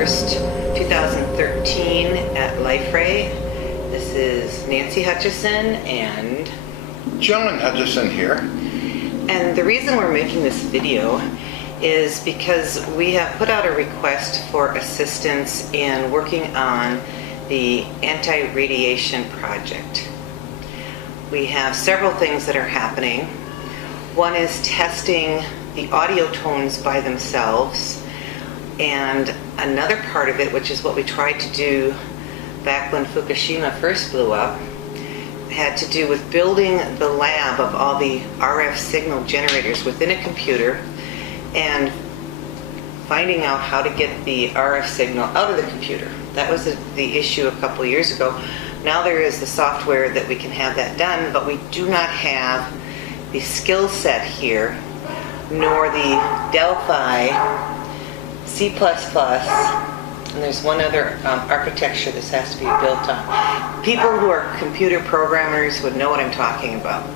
1st, 2013 at LifeRay. This is Nancy Hutchison and John Hutchison here. And the reason we're making this video is because we have put out a request for assistance in working on the anti-radiation project. We have several things that are happening. One is testing the audio tones by themselves, and another part of it, which is what we tried to do back when Fukushima first blew up, had to do with building the lab of all the RF signal generators within a computer and finding out how to get the RF signal out of the computer. That was the issue a couple of years ago. Now there is the software that we can have that done, but we do not have the skill set here, nor the Delphi, C++, and there's one other architecture this has to be built on. People who are computer programmers would know what I'm talking about.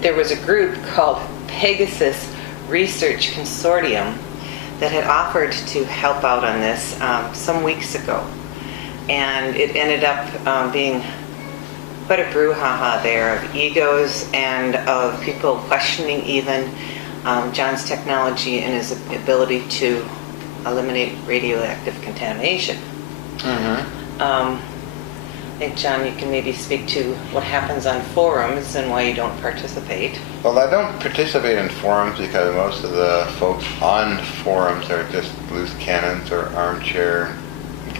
There was a group called Pegasus Research Consortium that had offered to help out on this some weeks ago. And it ended up being quite a brouhaha there of egos and of people questioning even John's technology and his ability to eliminate radioactive contamination. I think, John, you can maybe speak to what happens on forums and why you don't participate. Well, I don't participate in forums because most of the folks on forums are just loose cannons or armchair.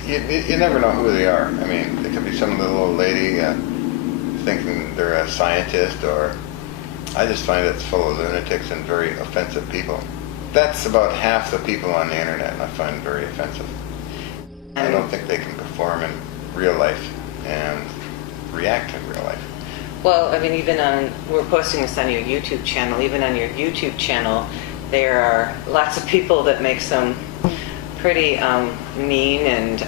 You never know who they are. I mean, they could be some little lady thinking they're a scientist, or I just find it's full of lunatics and very offensive people. That's about half the people on the internet, and I find very offensive. I don't think they can perform in real life and react in real life. Well, I mean, even on, we're posting this on your YouTube channel, even on your YouTube channel, there are lots of people that make some pretty mean and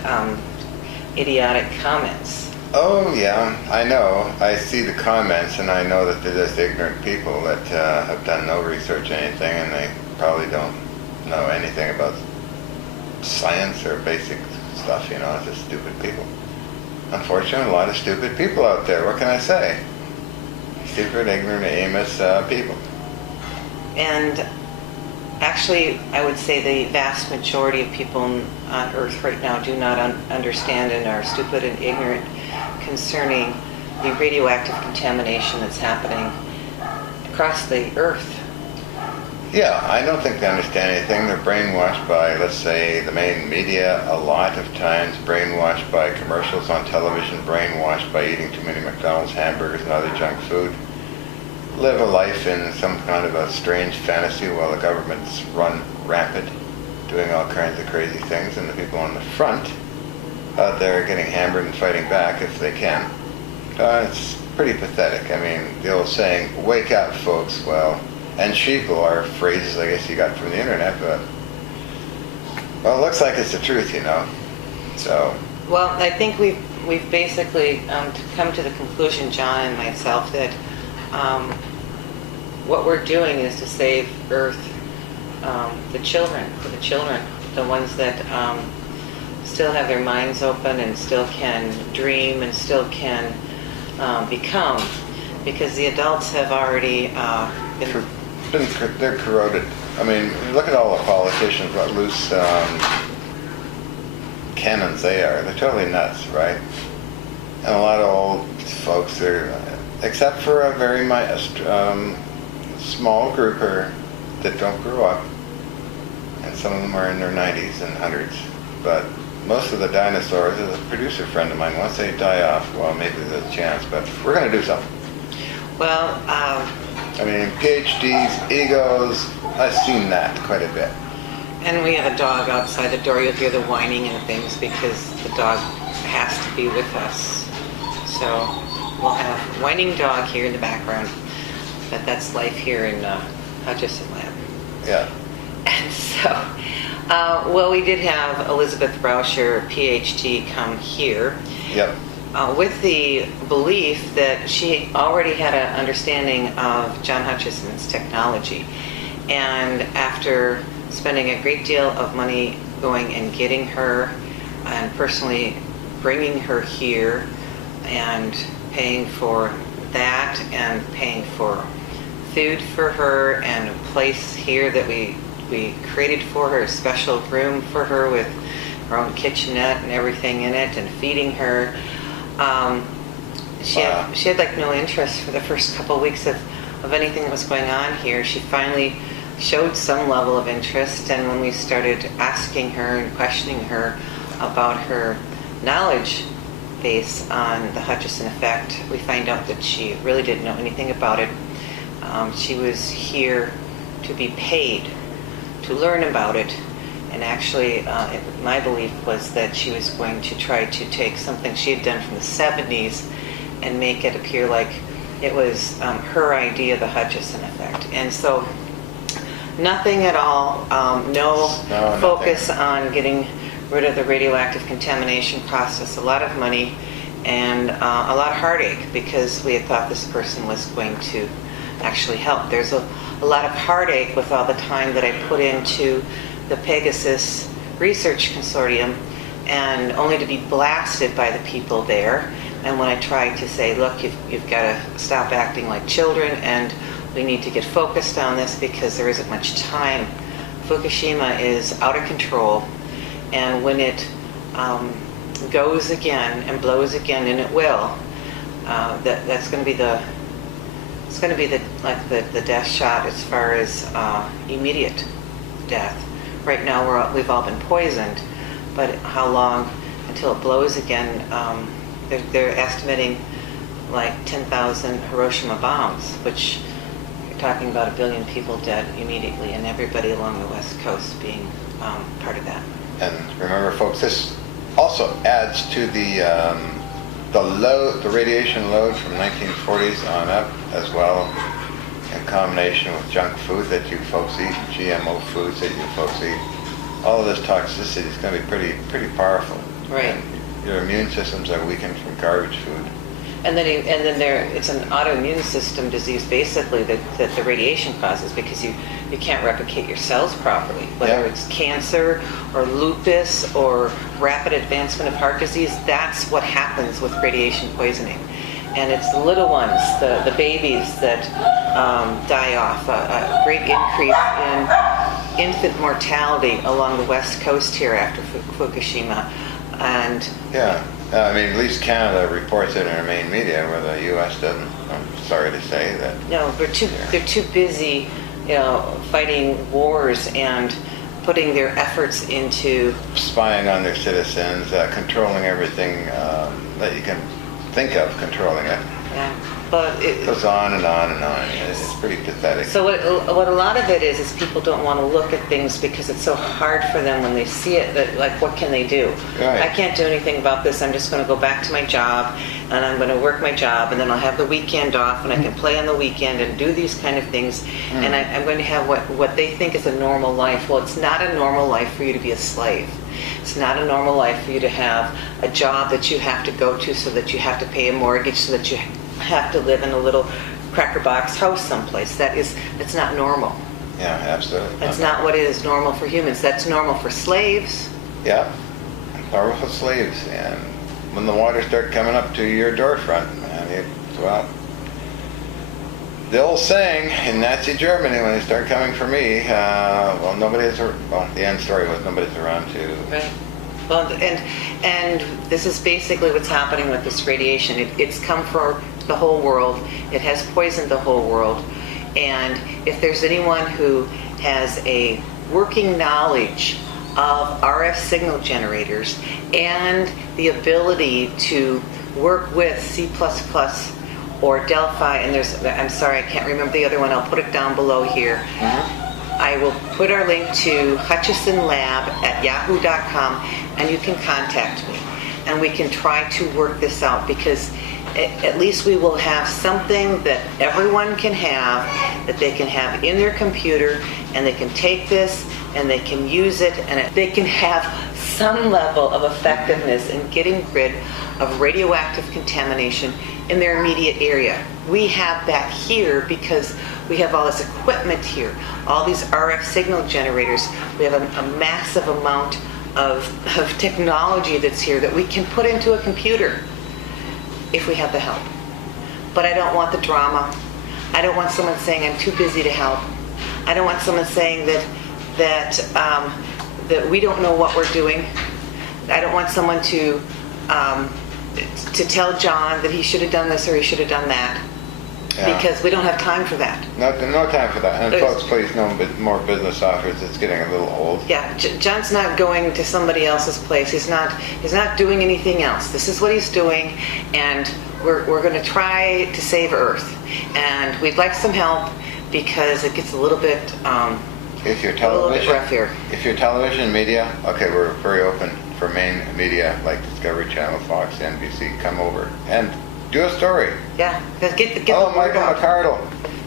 idiotic comments. Oh yeah, I know. I see the comments, and I know that they're just ignorant people that have done no research or anything, and they probably don't know anything about science or basic stuff, you know. It's just stupid people. Unfortunately, a lot of stupid people out there. What can I say? Stupid, ignorant, aimless people. And actually, I would say the vast majority of people on Earth right now do not understand and are stupid and ignorant concerning the radioactive contamination that's happening across the Earth. Yeah, I don't think they understand anything. They're brainwashed by, let's say, the main media a lot of times, brainwashed by commercials on television, brainwashed by eating too many McDonald's hamburgers and other junk food. Live a life in some kind of a strange fantasy while the government's run rampant, doing all kinds of crazy things, and the people on the front out there getting hammered and fighting back if they can. It's pretty pathetic. I mean, the old saying, wake up, folks, well, and sheeple are phrases I guess you got from the internet, but, well, it looks like it's the truth, you know, so. Well, I think we've basically come to the conclusion, John and myself, that what we're doing is to save Earth, the children, the ones that still have their minds open and still can dream and still can become, because the adults have already they're corroded. I mean, look at all the politicians, what loose cannons they are. They're totally nuts, right? And a lot of old folks, they're, except for a very small group that don't grow up, and some of them are in their 90s and 100s, but most of the dinosaurs, as a producer friend of mine, once they die off, well, maybe there's a chance, but we're going to do something. Well, I mean, PhDs, egos, I've seen that quite a bit. And we have a dog outside the door. You'll hear the whining and things because the dog has to be with us. So we'll have a whining dog here in the background, but that's life here in Hutchison Lab. Yeah. And so, well, we did have Elizabeth Rauscher, PhD, come here. Yep. With the belief that she already had an understanding of John Hutchison's technology. And after spending a great deal of money going and getting her and personally bringing her here and paying for that and paying for food for her and a place here that we created for her, a special room for her with her own kitchenette and everything in it, and feeding her. She had like no interest for the first couple of weeks of anything that was going on here. She finally showed some level of interest, and when we started asking her and questioning her about her knowledge base on the Hutchison effect, we find out that she really didn't know anything about it. She was here to be paid to learn about it, and actually my belief was that she was going to try to take something she had done from the 70s and make it appear like it was her idea, the Hutchison effect. And so nothing at all, no focus on getting rid of the radioactive contamination cost us a lot of money and a lot of heartache, because we had thought this person was going to actually help. There's a lot of heartache with all the time that I put into the Pegasus Research Consortium, and only to be blasted by the people there. And when I tried to say, look, you've got to stop acting like children, and we need to get focused on this because there isn't much time. Fukushima is out of control, and when it goes again and blows again, and it will, that's going to be the death shot as far as immediate death. Right now we've all been poisoned, but how long until it blows again? They're estimating like 10,000 Hiroshima bombs, which you're talking about 1 billion people dead immediately, and everybody along the West Coast being part of that. And remember, folks, this also adds to the radiation load from 1940s on up as well, in combination with junk food that you folks eat, GMO foods that you folks eat. All of this toxicity is going to be pretty powerful. Right. And your immune systems are weakened from garbage food. And then it's an autoimmune system disease basically that the radiation causes, because you can't replicate your cells properly, whether it's cancer or lupus or rapid advancement of heart disease. That's what happens with radiation poisoning. And it's the little ones, the babies that die off. A great increase in infant mortality along the West Coast here after Fukushima. And I mean, at least Canada reports it in our main media, where the U.S. doesn't. I'm sorry to say that. No, they're too busy, fighting wars and putting their efforts into spying on their citizens, controlling everything that you can think of, controlling it. Yeah, but it goes on and on and on. It's pretty pathetic. So what a lot of it is people don't want to look at things because it's so hard for them when they see it. That, like, what can they do? Right. I can't do anything about this. I'm just going to go back to my job, and I'm going to work my job, and then I'll have the weekend off, and I can play on the weekend and do these kind of things, and I'm going to have what they think is a normal life. Well, it's not a normal life for you to be a slave. It's not a normal life for you to have a job that you have to go to so that you have to pay a mortgage, so that you have to live in a little cracker box house someplace. That's not normal. Yeah, absolutely. That's not what is normal for humans. That's normal for slaves. Yeah, normal for slaves. And when the waters start coming up to your door front, the old saying in Nazi Germany, when they start coming for me, the end story was nobody's around to. Right. Well, and this is basically what's happening with this radiation. It's come for the whole world. It has poisoned the whole world. And if there's anyone who has a working knowledge of RF signal generators and the ability to work with C++ or Delphi, and I'm sorry, I can't remember the other one. I'll put it down below here. I will put our link to hutchisonlab@yahoo.com, and you can contact me, and we can try to work this out, because at least we will have something that everyone can have, that they can have in their computer, and they can take this and they can use it, and they can have some level of effectiveness in getting rid of radioactive contamination in their immediate area. We have that here because We have all this equipment here, all these RF signal generators. We have a massive amount of technology that's here that we can put into a computer if we have the help. But I don't want the drama. I don't want someone saying I'm too busy to help. I don't want someone saying that we don't know what we're doing. I don't want someone to tell John that he should have done this or he should have done that. Yeah. Because we don't have time for that. No time for that. And folks, please, no more business offers. It's getting a little old. Yeah, John's not going to somebody else's place. He's not doing anything else. This is what he's doing, and we're going to try to save Earth. And we'd like some help because it gets a little bit if you're television, rough here. If you're television media, okay, we're very open for main media like Discovery Channel, Fox, NBC. Come over and do a story. Yeah, get oh, the word Michael out. McCardle.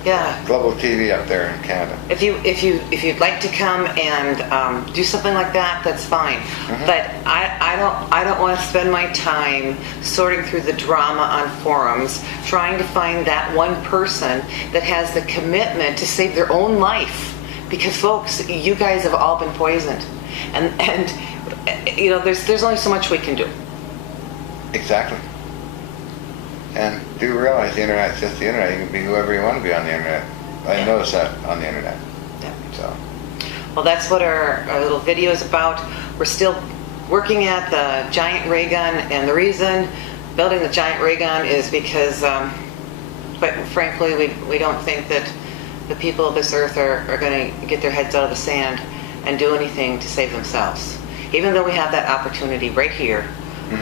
Yeah. Global TV up there in Canada. If you'd like to come and do something like that, that's fine. Mm-hmm. But I don't want to spend my time sorting through the drama on forums, trying to find that one person that has the commitment to save their own life. Because folks, you guys have all been poisoned, and you know there's only so much we can do. Exactly. And do realize the internet's just the internet. You can be whoever you want to be on the internet. I noticed that on the internet. Yeah. So. Well, that's what our little video is about. We're still working at the giant ray gun, and the reason building the giant ray gun is because, quite frankly, we don't think that the people of this earth are going to get their heads out of the sand and do anything to save themselves. Even though we have that opportunity right here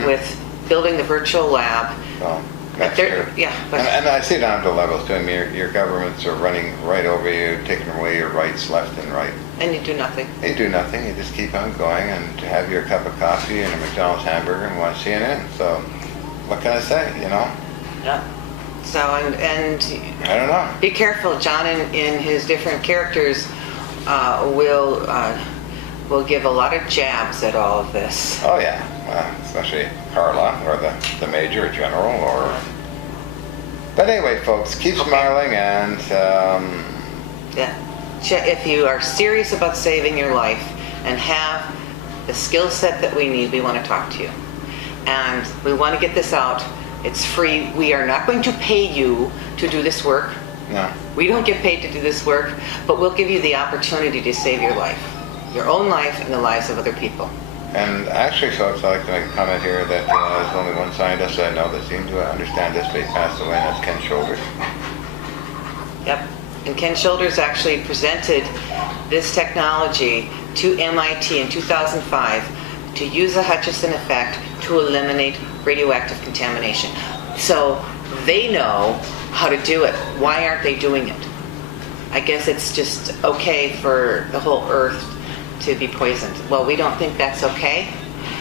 with building the virtual lab. Well, that's true. Yeah, and I see it on the levels too. I mean, your governments are running right over you, taking away your rights left and right. And you do nothing. You do nothing. You just keep on going and have your cup of coffee and a McDonald's hamburger and watch CNN. So, what can I say? You know? Yeah. So and I don't know. Be careful. John in his different characters will give a lot of jabs at all of this. Oh yeah. Especially Karla, or the major, or general, or... But anyway, folks, keep smiling, and... Yeah. If you are serious about saving your life and have the skill set that we need, we want to talk to you. And we want to get this out. It's free. We are not going to pay you to do this work. No. We don't get paid to do this work, but we'll give you the opportunity to save your life. Your own life and the lives of other people. And actually, folks, I'd like to make a comment here that there's only one scientist I know that seemed to understand this, but he passed away, and that's Ken Shoulders. Yep. And Ken Shoulders actually presented this technology to MIT in 2005 to use the Hutchison effect to eliminate radioactive contamination. So they know how to do it. Why aren't they doing it? I guess it's just okay for the whole Earth to be poisoned. Well, we don't think that's okay.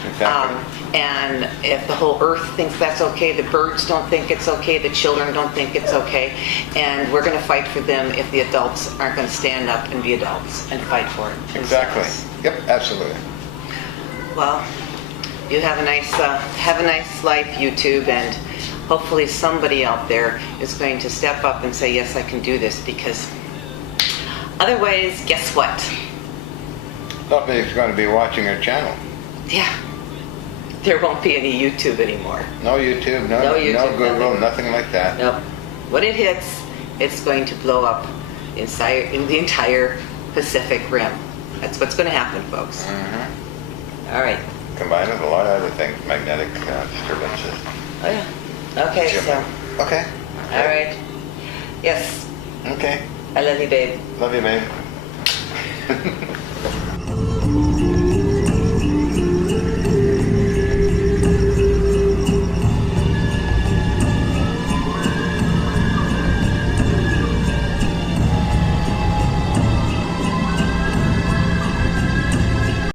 Exactly. And if the whole Earth thinks that's okay, the birds don't think it's okay, the children don't think it's okay, and we're going to fight for them if the adults aren't going to stand up and be adults and fight for it. Exactly. Yep, absolutely. Well, you have a nice life, YouTube, and hopefully somebody out there is going to step up and say, yes, I can do this, because otherwise, guess what? Somebody's going to be watching your channel. Yeah. There won't be any YouTube anymore. No YouTube, no Google, nothing. Nothing like that. Nope. When it hits, it's going to blow up in the entire Pacific Rim. That's what's going to happen, folks. All right. Combined with a lot of other things, magnetic disturbances. Oh, yeah. Okay, so. Okay. All right. Yes. Okay. I love you, babe. Love you, babe.